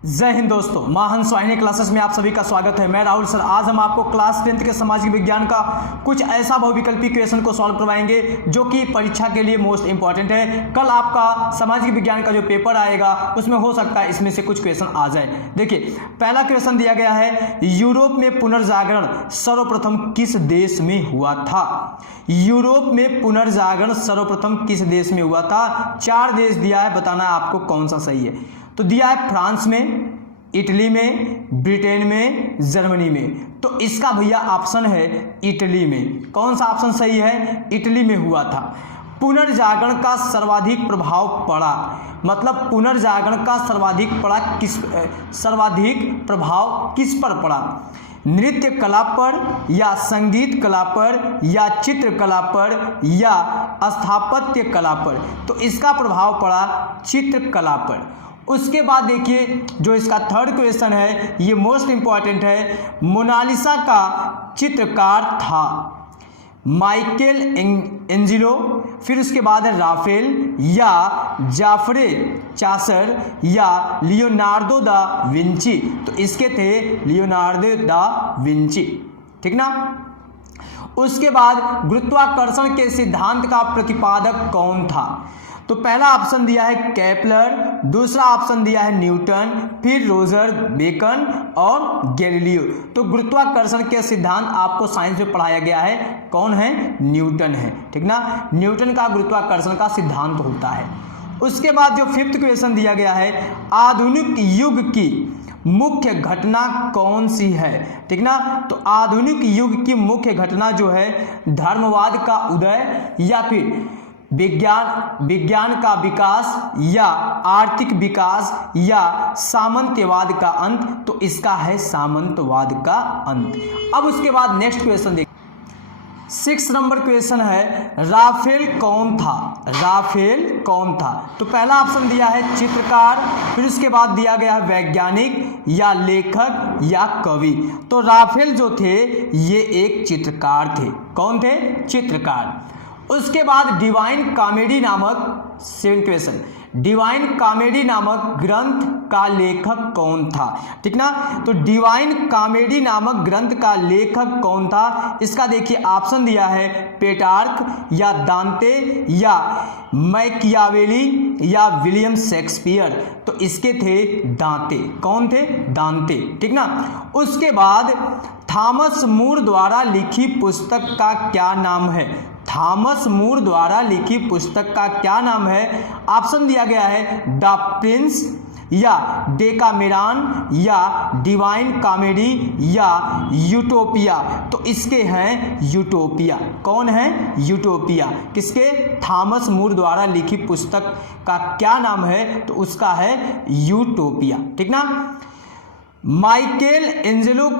जय हिंद दोस्तों, मां हंस वाहिनी क्लासेस में आप सभी का स्वागत है। मैं राहुल सर। आज हम आपको क्लास 10th के सामाजिक विज्ञान का कुछ ऐसा बहुविकल्पी क्वेश्चन को सॉल्व करवाएंगे जो कि परीक्षा के लिए मोस्ट इंपॉर्टेंट है। कल आपका सामाजिक विज्ञान का जो पेपर आएगा उसमें हो सकता है इसमें से कुछ क्वेश्चन आ जाए। देखिए, पहला क्वेश्चन दिया गया है, यूरोप में पुनर्जागरण सर्वप्रथम किस देश में हुआ था? यूरोप में पुनर्जागरण सर्वप्रथम किस देश में हुआ था? 4 देश दिया है, बताना है आपको कौन सा सही है। तो दिया है फ्रांस में, इटली में, ब्रिटेन में, जर्मनी में। तो इसका भैया ऑप्शन है इटली में। कौन सा ऑप्शन सही है? इटली में हुआ था। पुनर्जागरण का सर्वाधिक प्रभाव पड़ा, मतलब पुनर्जागरण का सर्वाधिक प्रभाव किस पर पड़ा? नृत्य कला पर, या संगीत कला पर, या चित्रकला पर, या स्थापत्य कला पर? तो इसका प्रभाव पड़ा चित्रकला पर। उसके बाद देखिए, जो इसका थर्ड क्वेश्चन है ये मोस्ट इंपॉर्टेंट है। मोनालिसा का चित्रकार था माइकल एंजेलो, फिर उसके बाद है राफेल, या जाफरे चासर, या लियोनार्डो दा विंची। तो इसके थे लियोनार्डो दा विंची, ठीक ना। उसके बाद गुरुत्वाकर्षण के सिद्धांत का प्रतिपादक कौन था? तो पहला ऑप्शन दिया है केपलर, दूसरा ऑप्शन दिया है न्यूटन, फिर रोजर बेकन और गैलीलियो। तो गुरुत्वाकर्षण के सिद्धांत आपको साइंस में पढ़ाया गया है, कौन है? न्यूटन है, ठीक ना। न्यूटन का गुरुत्वाकर्षण का सिद्धांत होता है। उसके बाद जो फिफ्थ क्वेश्चन दिया गया है, आधुनिक युग की मुख्य घटना कौन सी है? ठीक ना। तो आधुनिक युग की मुख्य घटना जो है धर्मवाद का उदय, या फिर विज्ञान का विकास, या आर्थिक विकास, या सामंतवाद का अंत। तो इसका है सामंतवाद का अंत। अब उसके बाद नेक्स्ट क्वेश्चन देखिए, 6 नंबर क्वेश्चन है, राफेल कौन था? राफेल कौन था? तो पहला ऑप्शन दिया है चित्रकार, फिर उसके बाद दिया गया है वैज्ञानिक, या लेखक, या कवि। तो राफेल जो थे ये एक चित्रकार थे। कौन थे? चित्रकार। उसके बाद डिवाइन कॉमेडी नामक 7 क्वेश्चन, डिवाइन कॉमेडी नामक ग्रंथ का लेखक कौन था? ठीक ना। तो डिवाइन कॉमेडी नामक ग्रंथ का लेखक कौन था? इसका देखिए ऑप्शन दिया है पेटार्क, या दांते, या मैकियावेली, या विलियम शेक्सपियर। तो इसके थे दांते। कौन थे? दांते, ठीक ना। उसके बाद थॉमस मूर द्वारा लिखी पुस्तक का क्या नाम है? थॉमस मूर द्वारा लिखी पुस्तक का क्या नाम है? ऑप्शन दिया गया है द प्रिंस, या डेकामेरॉन, या डिवाइन कॉमेडी, या यूटोपिया। तो इसके हैं यूटोपिया। कौन है? यूटोपिया। किसके? थॉमस मूर द्वारा लिखी पुस्तक का क्या नाम है? तो उसका है यूटोपिया, ठीक ना। माइकल एंजेलो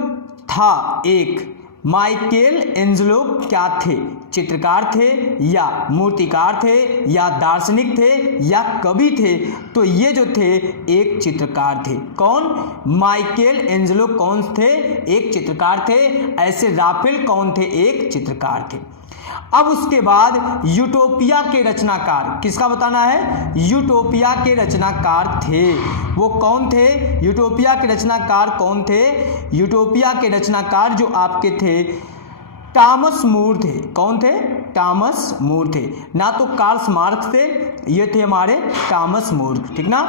था एक, माइकल एंजेलो क्या थे? चित्रकार थे, या मूर्तिकार थे, या दार्शनिक थे, या कवि थे? तो ये जो थे एक चित्रकार थे। कौन? माइकल एंजेलो कौन थे? एक चित्रकार थे। ऐसे राफेल कौन थे? एक चित्रकार थे। अब उसके बाद यूटोपिया के रचनाकार, किसका बताना है? यूटोपिया के रचनाकार थे। वो कौन थे? यूटोपिया के रचनाकार कौन थे? यूटोपिया के रचनाकार जो आपके थे टॉमस मूर थे। कौन थे? टॉमस मूर थे। ना तो कार्ल मार्क्स थे, ये थे हमारे टॉमस मूर, ठीक ना।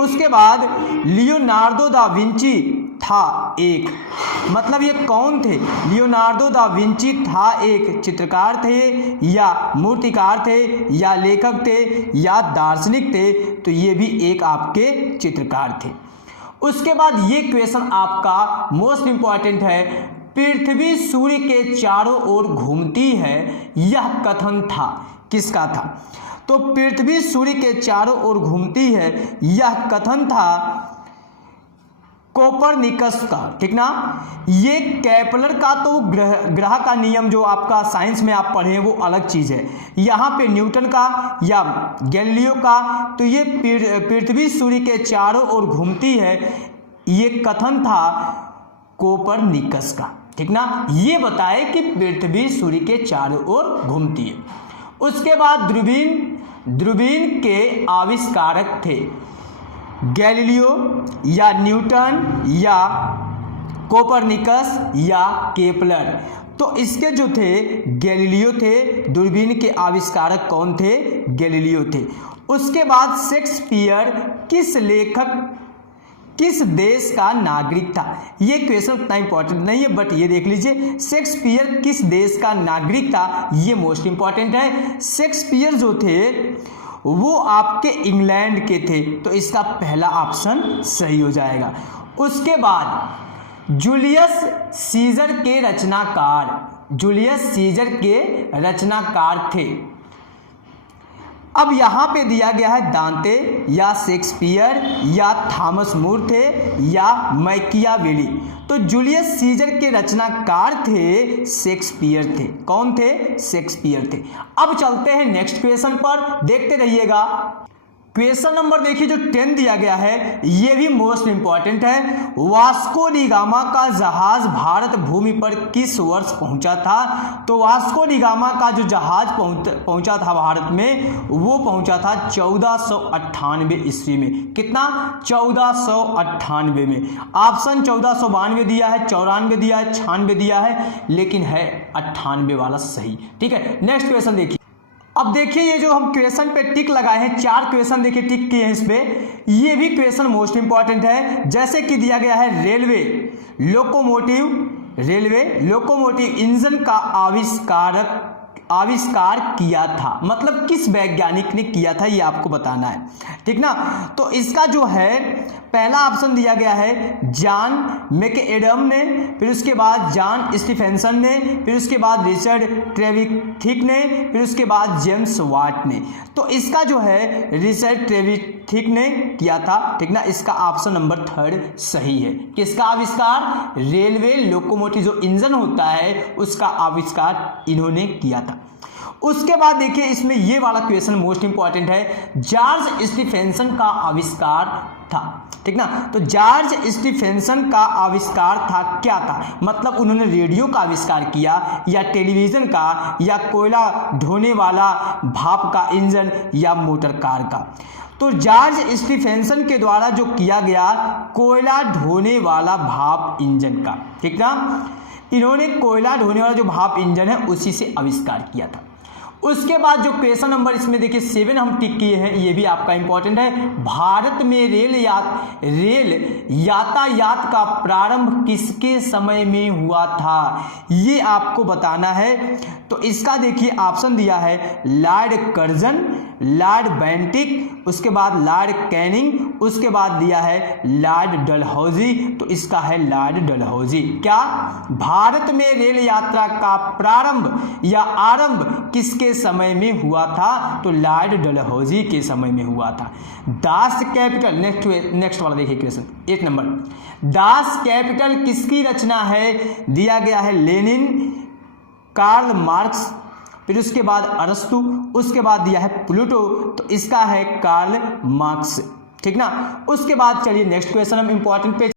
उसके बाद लियोनार्डो दा विंची था एक, मतलब ये कौन थे? लियोनार्डो दा विंची था एक चित्रकार थे, या मूर्तिकार थे, या लेखक थे, या दार्शनिक थे। तो ये भी एक आपके चित्रकार थे। उसके बाद ये क्वेश्चन आपका मोस्ट इंपॉर्टेंट है, पृथ्वी सूर्य के चारों ओर घूमती है, यह कथन था किसका था? तो पृथ्वी सूर्य के चारों ओर घूमती है, यह कथन था कोपरनिकस का, ठीक ना। ये केपलर का तो ग्रह का नियम जो आपका साइंस में आप पढ़े वो अलग चीज़ है। यहाँ पे न्यूटन का या गैलीलियो का, तो ये पृथ्वी सूर्य के चारों ओर घूमती है, ये कथन था कोपरनिकस का, ठीक ना। ये बताए कि पृथ्वी सूर्य के चारों ओर घूमती है। उसके बाद दूरबीन के आविष्कारक थे गैलीलियो या न्यूटन या कोपरनिकस या केपलर। तो इसके जो थे गैलीलियो थे, दूरबीन के आविष्कारक कौन थे? गैलीलियो थे। उसके बाद शेक्सपियर किस लेखक किस देश का नागरिक था? ये क्वेश्चन उतना इंपॉर्टेंट नहीं है, बट ये देख लीजिए शेक्सपियर किस देश का नागरिक था, ये मोस्ट इंपॉर्टेंट है। शेक्सपियर जो थे वो आपके इंग्लैंड के थे, तो इसका पहला ऑप्शन सही हो जाएगा। उसके बाद जूलियस सीजर के रचनाकार, जूलियस सीजर के रचनाकार थे। अब यहां पे दिया गया है दांते या शेक्सपियर या थॉमस मोर थे या मैकियावेली। तो जूलियस सीजर के रचनाकार थे शेक्सपियर थे। कौन थे? शेक्सपियर थे। अब चलते हैं नेक्स्ट क्वेश्चन पर, देखते रहिएगा। क्वेश्चन नंबर देखिए जो 10 दिया गया है, ये भी मोस्ट इंपॉर्टेंट है। वास्को डी गामा का जहाज भारत भूमि पर किस वर्ष पहुंचा था? तो वास्को डी गामा का जो जहाज पहुंचा था भारत में, वो पहुंचा था 1498 ईस्वी में। कितना? 1498 में। ऑप्शन 1492 दिया है, 94 दिया है, 96 दिया है, लेकिन है 98 वाला सही। ठीक है, नेक्स्ट क्वेश्चन देखिए। अब देखिए ये जो हम क्वेश्चन पे टिक लगाए हैं, 4 क्वेश्चन देखिए टिक किए हैं इस पे, ये भी क्वेश्चन मोस्ट इंपॉर्टेंट है। जैसे कि दिया गया है रेलवे लोकोमोटिव इंजन का आविष्कार किया था, मतलब किस वैज्ञानिक ने किया था, ये आपको बताना है। ठीक ना? तो इसका जो है पहला ऑप्शन दिया गया है जॉन मैकएडम ने, फिर उसके बाद जॉन स्टीफेंसन ने, फिर उसके बाद रिचर्ड ट्रेविथिक ने, फिर उसके बाद जेम्स वाट ने। तो इसका जो है रिचर्ड ट्रेविथिक ने किया था। ठीक ना? इसका ऑप्शन नंबर 3 सही है। किसका आविष्कार? रेलवे लोकोमोटिव जो इंजन होता है उसका आविष्कार इन्होंने किया था। उसके बाद देखिए इसमें ये वाला क्वेश्चन मोस्ट इंपॉर्टेंट है, जॉर्ज स्टीफेंसन का आविष्कार था। ठीक ना? तो जॉर्ज स्टीफेंसन का आविष्कार था, क्या था? मतलब उन्होंने रेडियो का आविष्कार किया या टेलीविजन का या कोयला ढोने वाला भाप का इंजन या मोटर कार का। तो जॉर्ज स्टीफेंसन के द्वारा जो किया गया कोयला ढोने वाला भाप इंजन का। ठीक ना? इन्होंने कोयला ढोने वाला जो भाप इंजन है उसी से आविष्कार किया था। उसके बाद जो क्वेश्चन नंबर इसमें देखिए 7 हम टिक किए हैं, ये भी आपका इंपॉर्टेंट है। भारत में रेल यातायात का प्रारंभ किसके समय में हुआ था, ये आपको बताना है। तो इसका देखिए ऑप्शन दिया है लॉर्ड कर्जन, लॉर्ड बेंटिक, उसके बाद लॉर्ड कैनिंग, उसके बाद दिया है लॉर्ड डलहौजी। तो इसका है लॉर्ड डलहौजी। क्या? भारत में रेल यात्रा का प्रारंभ या आरंभ किसके समय में हुआ था? तो लॉर्ड डलहौजी के समय में हुआ था। दास कैपिटल, नेक्स्ट वाला देखिए क्वेश्चन 8 नंबर। दास कैपिटल किसकी रचना है? दिया गया है लेनिन, कार्ल मार्क्स, फिर उसके बाद अरस्तु, उसके बाद दिया है प्लूटो। तो इसका है कार्ल मार्क्स। ठीक ना? उसके बाद चलिए नेक्स्ट क्वेश्चन हम इंपॉर्टेंट पे